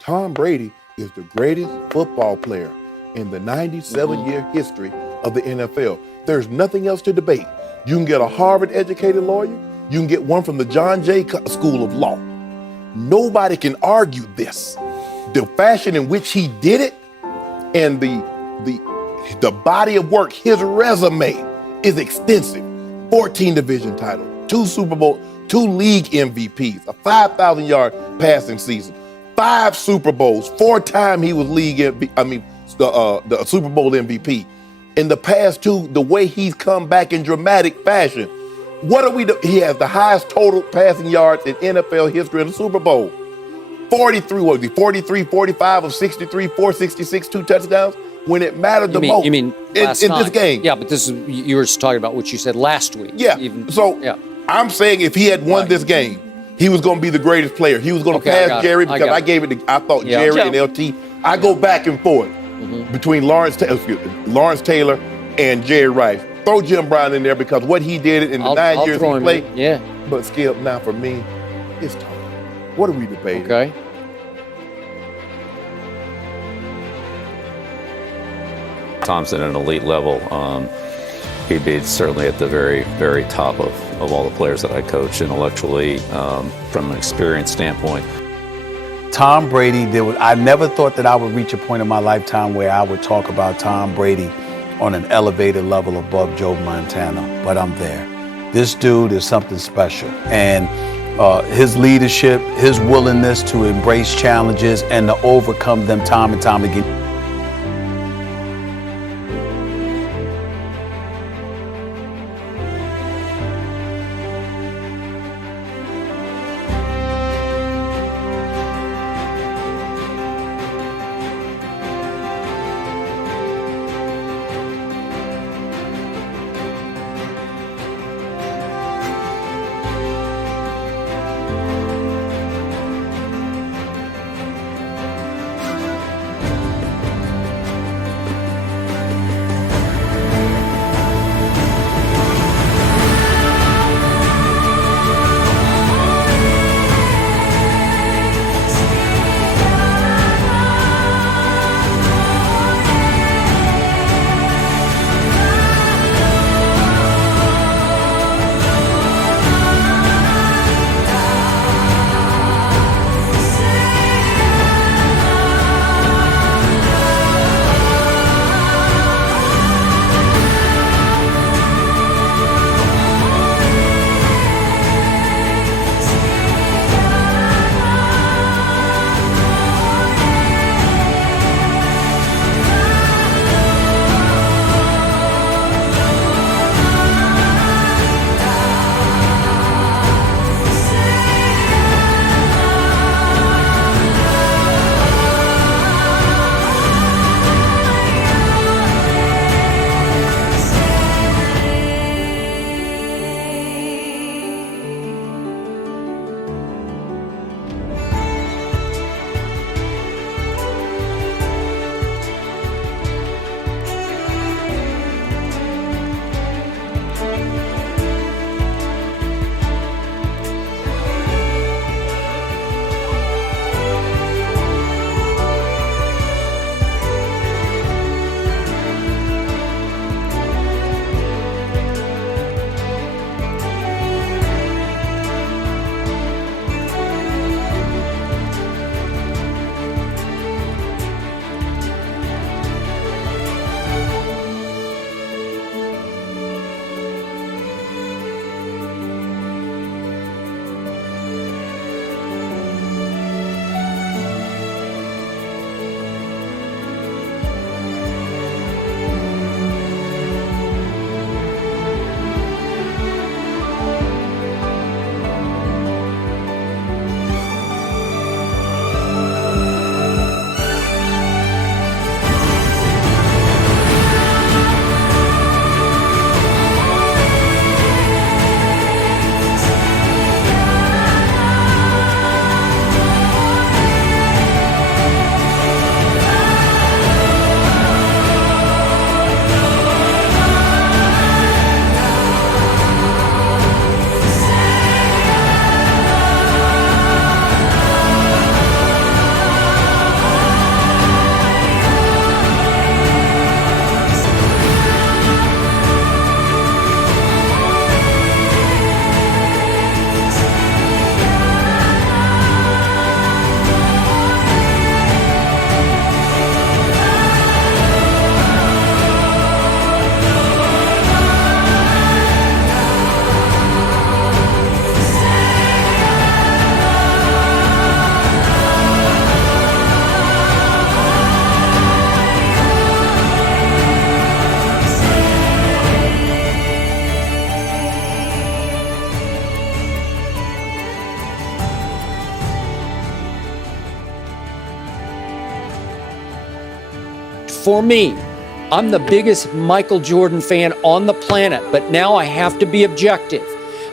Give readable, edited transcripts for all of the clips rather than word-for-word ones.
Tom Brady is the greatest football player in the 97-year history of the NFL. There's nothing else to debate. You can get a Harvard-educated lawyer. You can get one from the John Jay School of Law. Nobody can argue this. The fashion in which he did it and the body of work, his resume is extensive. 14 division titles, 2 Super Bowl, 2 league MVPs, a 5,000-yard passing season, 5 Super Bowls, 4 times he was the Super Bowl MVP. In the past 2, the way he's come back in dramatic fashion. What are we do? He has the highest total passing yards in NFL history in the Super Bowl. 45 of 63, 466, 2 touchdowns. When it mattered the most. You mean in this game? Yeah, but you were talking about what you said last week. Yeah. I'm saying if he had won this game, he was going to be the greatest player. He was going to pass Jerry because I gave it. I thought Jerry and LT. I go back and forth between Lawrence Taylor and Jerry Rice. Throw Jim Brown in there because what he did in the 9 years he played. Yeah. But Skip, now for me, it's Tom. What are we debating? Okay. Tom's at an elite level. He'd be certainly at the very, very top of all the players that I coach intellectually, from an experience standpoint. Tom Brady did what I never thought that I would reach a point in my lifetime where I would talk about Tom Brady on an elevated level above Joe Montana, but I'm there. This dude is something special. And his leadership, his willingness to embrace challenges and to overcome them time and time again. for me, I'm the biggest Michael Jordan fan on the planet, but now I have to be objective.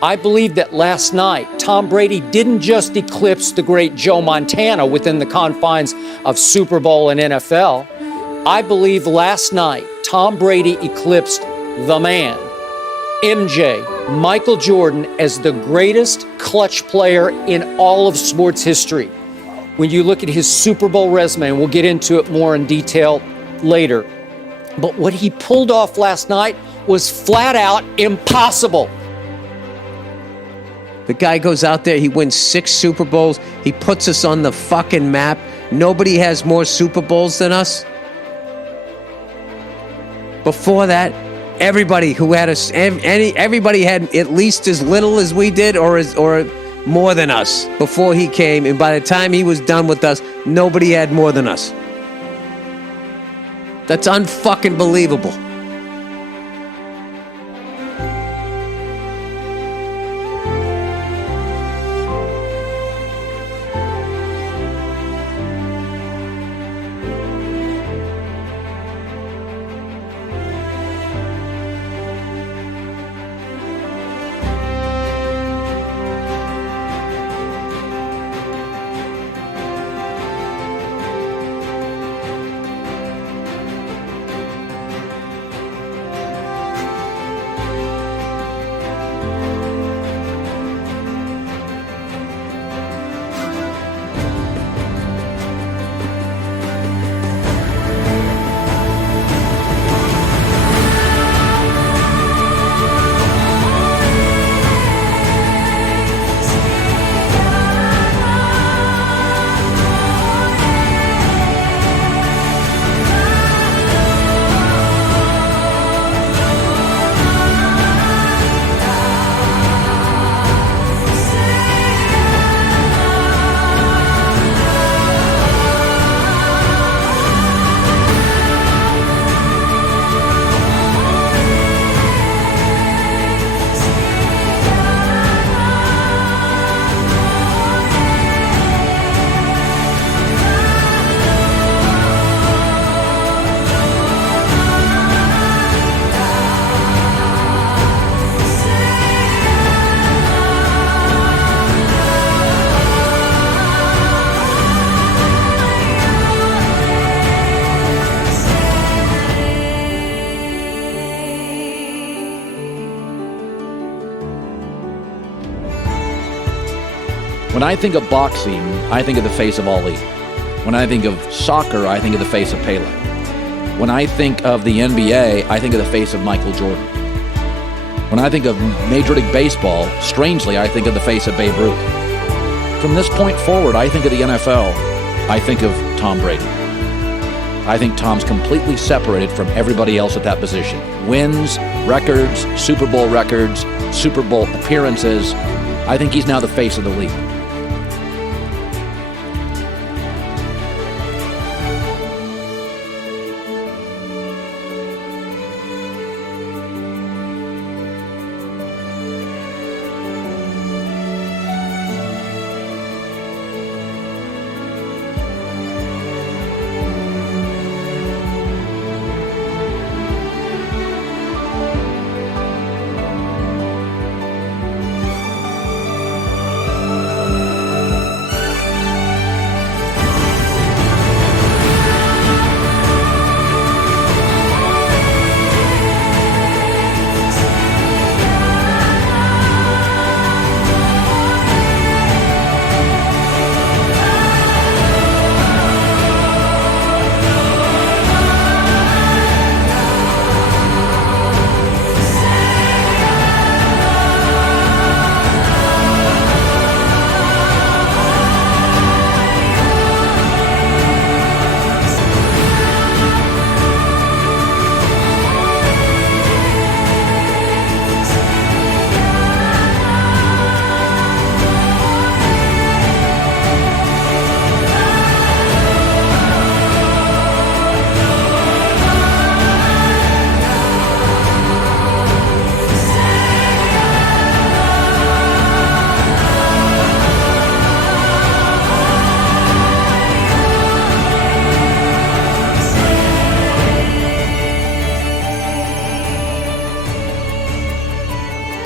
I believe that last night, Tom Brady didn't just eclipse the great Joe Montana within the confines of Super Bowl and NFL. I believe last night, Tom Brady eclipsed the man, MJ, Michael Jordan, as the greatest clutch player in all of sports history. When you look at his Super Bowl resume, and we'll get into it more in detail later, but what he pulled off last night was flat out impossible. The guy goes out there, he wins 6 Super Bowls, he puts us on the fucking map. Nobody has more Super Bowls than us. Before that, everybody who had us, everybody had at least as little as we did, or more than us before he came. And by the time he was done with us, nobody had more than us. That's unfucking believable. When I think of boxing, I think of the face of Ali. When I think of soccer, I think of the face of Pele. When I think of the NBA, I think of the face of Michael Jordan. When I think of Major League Baseball, strangely, I think of the face of Babe Ruth. From this point forward, I think of the NFL, I think of Tom Brady. I think Tom's completely separated from everybody else at that position. Wins, records, Super Bowl appearances. I think he's now the face of the league.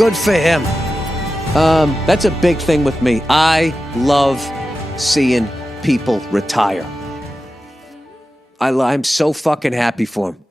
Good for him. That's a big thing with me. I love seeing people retire. I'm so fucking happy for him.